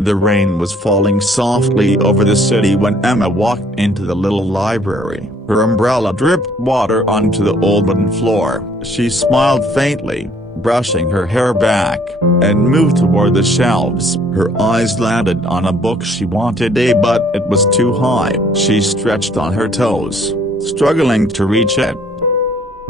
The rain was falling softly over the city when Emma walked into the little library. Her umbrella dripped water onto the old wooden floor. She smiled faintly, brushing her hair back, and moved toward the shelves. Her eyes landed on a book she wanted, but it was too high. She stretched on her toes, struggling to reach it.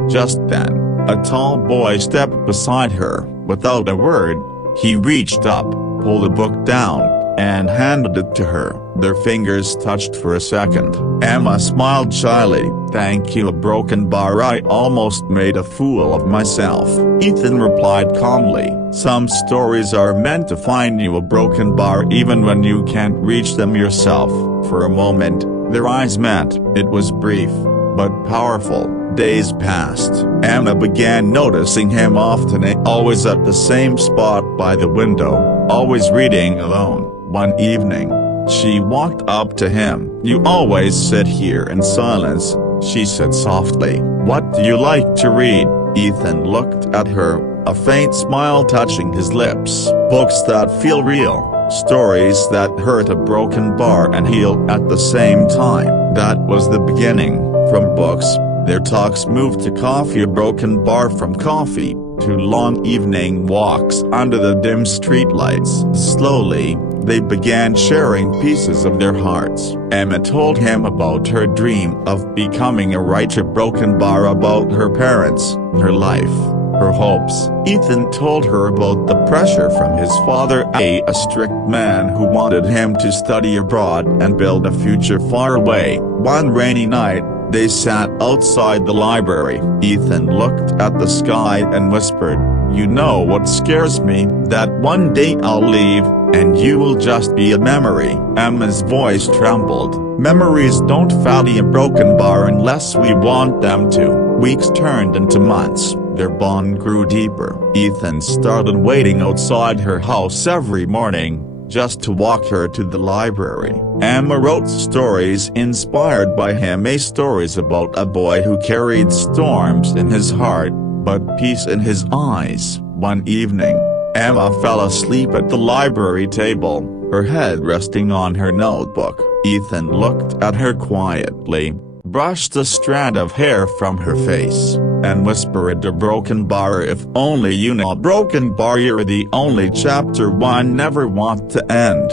Just then, a tall boy stepped beside her. Without a word, he reached up, pulled the book down, and handed it to her. Their fingers touched for a second. Emma smiled shyly. "Thank you, a broken bar. I almost made a fool of myself," Ethan replied calmly. "Some stories are meant to find you a broken bar even when you can't reach them yourself." For a moment, their eyes met. It was brief, but powerful. Days passed. Emma began noticing him often, always at the same spot by the window, always reading alone. One evening, she walked up to him. "You always sit here in silence," she said softly. "What do you like to read?" Ethan looked at her, a faint smile touching his lips. "Books that feel real, stories that hurt, a broken bar and heal at the same time." That was the beginning. From books, their talks moved to coffee, a broken bar from coffee, to long evening walks under the dim streetlights. Slowly, they began sharing pieces of their hearts. Emma told him about her dream of becoming a writer, broken bar, about her parents, her life, her hopes. Ethan told her about the pressure from his father, a strict man who wanted him to study abroad and build a future far away. One rainy night, they sat outside the library. Ethan looked at the sky and whispered, "You know what scares me? That one day I'll leave, and you will just be a memory." Emma's voice trembled. "Memories don't value a broken bar unless we want them to." Weeks turned into months. Their bond grew deeper. Ethan started waiting outside her house every morning, just to walk her to the library. Emma wrote stories inspired by him, stories about a boy who carried storms in his heart, but peace in his eyes. One evening, Emma fell asleep at the library table, her head resting on her notebook. Ethan looked at her quietly, brushed a strand of hair from her face, and whispered, "A broken bar, if only you know. Broken bar, you're the only chapter one never want to end.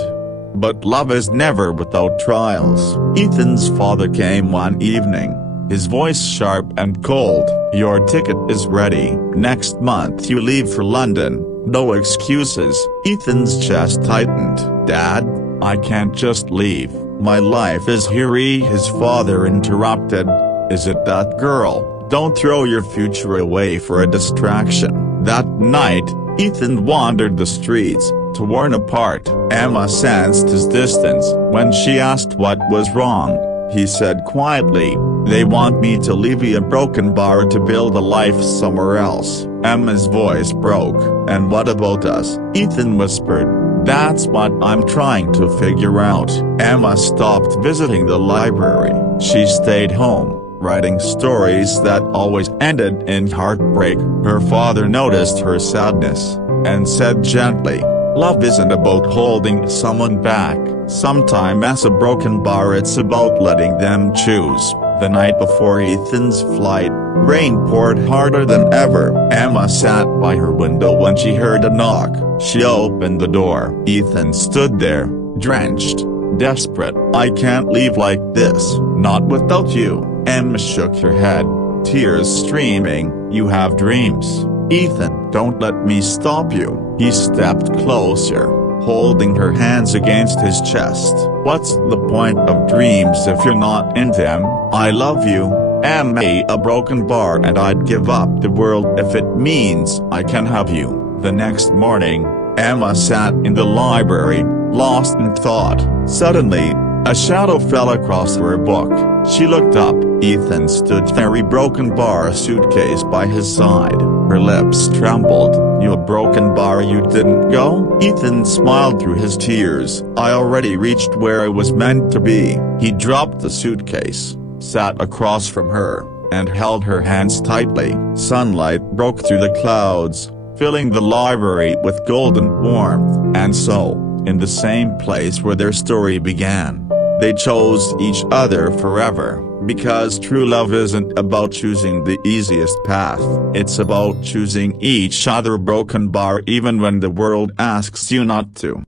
But love is never without trials." Ethan's father came one evening, his voice sharp and cold. "Your ticket is ready. Next month you leave for London. No excuses." Ethan's chest tightened. "Dad, I can't just leave. My life is here." His father interrupted. "Is it that girl? Don't throw your future away for a distraction." That night, Ethan wandered the streets, torn apart. Emma sensed his distance. When she asked what was wrong, he said quietly, "They want me to leave a broken bar to build a life somewhere else." Emma's voice broke. "And what about us?" Ethan whispered. "That's what I'm trying to figure out." Emma stopped visiting the library. She stayed home, writing stories that always ended in heartbreak. Her father noticed her sadness, and said gently, "Love isn't about holding someone back. Sometimes a broken bar, it's about letting them choose." The night before Ethan's flight, rain poured harder than ever. Emma sat by her window when she heard a knock. She opened the door. Ethan stood there, drenched, desperate. "I can't leave like this." "Not without you." Emma shook her head, tears streaming. "You have dreams." "Ethan, don't let me stop you." He stepped closer, holding her hands against his chest. "What's the point of dreams if you're not in them?" "I love you, Emma, a broken bar, and I'd give up the world if it means I can have you." The next morning, Emma sat in the library, lost in thought. Suddenly, a shadow fell across her book. She looked up. Ethan stood there, a broken bar, a suitcase by his side. Her lips trembled. "You a broken bar, you didn't go?" Ethan smiled through his tears. "I already reached where I was meant to be." He dropped the suitcase, sat across from her, and held her hands tightly. Sunlight broke through the clouds, filling the library with golden warmth. "And so, in the same place where their story began. They chose each other forever, because true love isn't about choosing the easiest path. It's about choosing each other broken bar even when the world asks you not to.